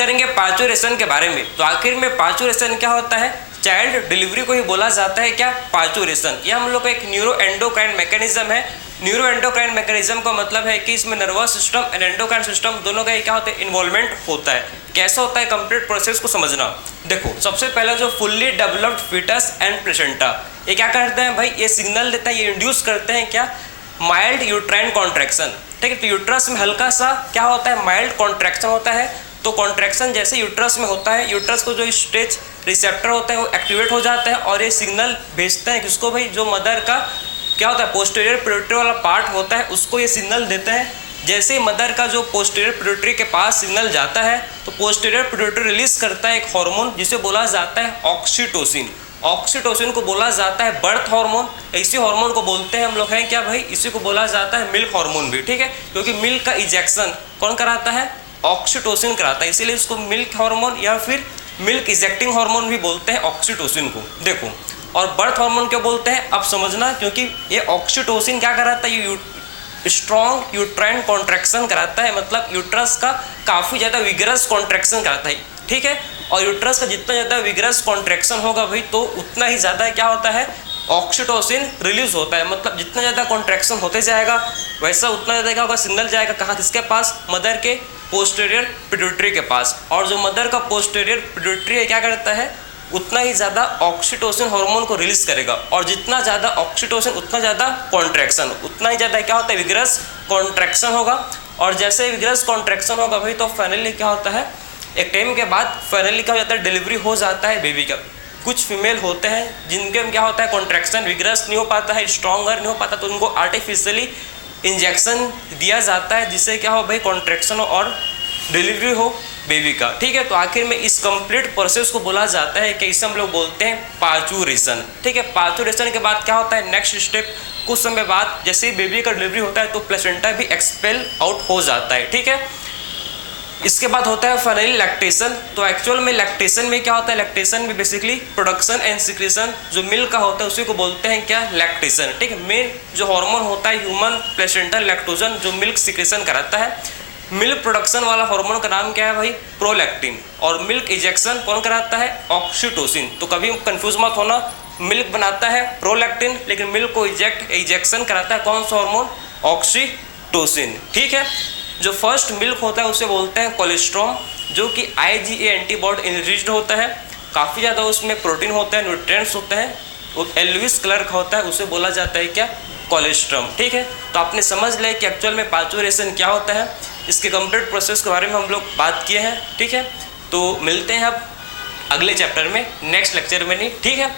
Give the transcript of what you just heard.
करेंगे पार्चुरेशन के बारे में। तो आखिर में पार्चुरेशन क्या होता है? चाइल्ड डिलीवरी को ही बोला जाता है क्या? पार्चुरेशन। यह हम लोग का एक न्यूरो एंडोक्राइन मैकेनिज्म है। न्यूरो एंडोक्राइन मैकेनिज्म का मतलब है कि इसमें nervous system and endocrine system दोनों का क्या होता है? इन्वॉल्वमेंट होता है। कैसा होता है? कंप्लीट प्रोसेस को समझना। देखो, सबसे पहला जो fully developed foetus and placenta, ये क्या करते हैं भाई? ये सिग्नल देता है, ये इंड्यूस करते हैं क्या? Mild uterine contraction. ठीक है, तो यूट्रस में हल्का सा क्या होता है? माइल्ड कॉन्ट्रैक्शन होता है। तो कॉन्ट्रैक्शन जैसे यूट्रस में होता है, यूट्रस को जो स्ट्रेच रिसेप्टर होता है वो एक्टिवेट हो जाता है और ये सिग्नल भेजते हैं किसको भाई? जो मदर का क्या होता है? पोस्टीरियर पिट्यूटरी वाला पार्ट होता है, उसको ये सिग्नल देते हैं। जैसे ही मदर का जो पोस्टीरियर पिट्यूटरी के पास सिग्नल जाता है तो पोस्टीरियर पिट्यूटरी रिलीज करता है एक हार्मोन जिसे बोला जाता है ऑक्सीटोसिन। ऑक्सीटोसिन को बोला जाता है बर्थ हार्मोन। इसी हार्मोन को बोलते हैं हम लोग हैं क्या भाई? इसी को बोला जाता है मिल्क हार्मोन भी। ठीक है, क्योंकि मिल्क का इजेक्शन कौन कराता है? ऑक्सीटोसिन कराता है, इसीलिए इसको मिल्क हार्मोन या फिर मिल्क इजेक्टिंग हार्मोन भी बोलते हैं ऑक्सीटोसिन को। देखो, और बर्थ हार्मोन क्या बोलते हैं अब समझना, क्योंकि ये ऑक्सीटोसिन क्या कराता है? ये स्ट्रॉन्ग यूट्राइन कॉन्ट्रैक्शन कराता है, मतलब यूट्रस का काफ़ी ज़्यादा विगरस कॉन्ट्रैक्शन कराता है। ठीक है, और यूट्रस का जितना ज़्यादा विगरस कॉन्ट्रैक्शन होगा भाई तो उतना ही ज़्यादा क्या होता है? ऑक्सीटोसिन रिलीज होता है। मतलब जितना ज़्यादा कॉन्ट्रैक्शन होते जाएगा वैसा उतना ज़्यादा क्या होगा? सिग्नल जाएगा कहाँ? किसके पास? मदर के पोस्टीरियर पिट्यूटरी के पास। और जो मदर का पोस्टीरियर पिट्यूटरी है क्या करता है? उतना ही ज़्यादा ऑक्सीटोसिन हार्मोन को रिलीज करेगा। और जितना ज़्यादा ऑक्सीटोसिन उतना ज़्यादा कॉन्ट्रैक्शन, उतना ही ज़्यादा क्या होता है? विगरस कॉन्ट्रैक्शन होगा। और जैसे विगरस कॉन्ट्रैक्शन होगा भाई तो फाइनली क्या होता है? एक टाइम के बाद फाइनली क्या हो जाता है? डिलीवरी हो जाता है बेबी का। कुछ फीमेल होते हैं जिनके में क्या होता है? कॉन्ट्रैक्शन विगरस नहीं हो पाता है, स्ट्रॉन्गर नहीं हो पाता, तो उनको आर्टिफिशियली इंजेक्शन दिया जाता है जिससे क्या हो भाई? कॉन्ट्रैक्शन हो और डिलीवरी हो बेबी का। ठीक है, तो आखिर में इस कंप्लीट प्रोसेस को बोला जाता है कि इसे हम लोग बोलते हैं पार्चुरेशन। ठीक है, पार्चुरेशन के बाद क्या होता है? नेक्स्ट स्टेप, कुछ समय बाद जैसे ही बेबी का डिलीवरी होता है तो प्लेसेंटा भी एक्सपेल आउट हो जाता है। ठीक है, इसके बाद होता है फाइनली लैक्टेशन। तो एक्चुअल में लैक्टेशन में क्या होता है? लैक्टेशन में बेसिकली प्रोडक्शन एंड सिक्रेशन जो मिल्क का होता है उसी को बोलते हैं क्या? लैक्टेशन। ठीक है, मेन जो हार्मोन होता है ह्यूमन प्लेसेंटल लैक्टोजन जो मिल्क सिक्रेशन कराता है। मिल्क प्रोडक्शन वाला हार्मोन का नाम क्या है भाई? प्रोलैक्टिन। और मिल्क इजेक्शन कौन कराता है? ऑक्सीटोसिन। तो कभी कंफ्यूज मत होना, मिल्क बनाता है प्रोलैक्टिन लेकिन मिल्क को इजेक्शन कराता है कौन सा हार्मोन? ऑक्सीटोसिन। ठीक है, जो फर्स्ट मिल्क होता है उसे बोलते हैं कोलेस्ट्रॉम, जो कि IgA एंटीबॉडी इनरिच्ड होता है। काफ़ी ज़्यादा उसमें प्रोटीन होता है, न्यूट्रिएंट्स होते हैं, वो येलोइश कलर का होता है, उसे बोला जाता है क्या? कोलेस्ट्रॉम। ठीक है, तो आपने समझ लिया कि एक्चुअल में पार्चुरेशन क्या होता है। इसके कंप्लीट प्रोसेस के बारे में हम लोग बात किए हैं। ठीक है, तो मिलते हैं अब अगले चैप्टर में, नेक्स्ट लेक्चर में नहीं। ठीक है,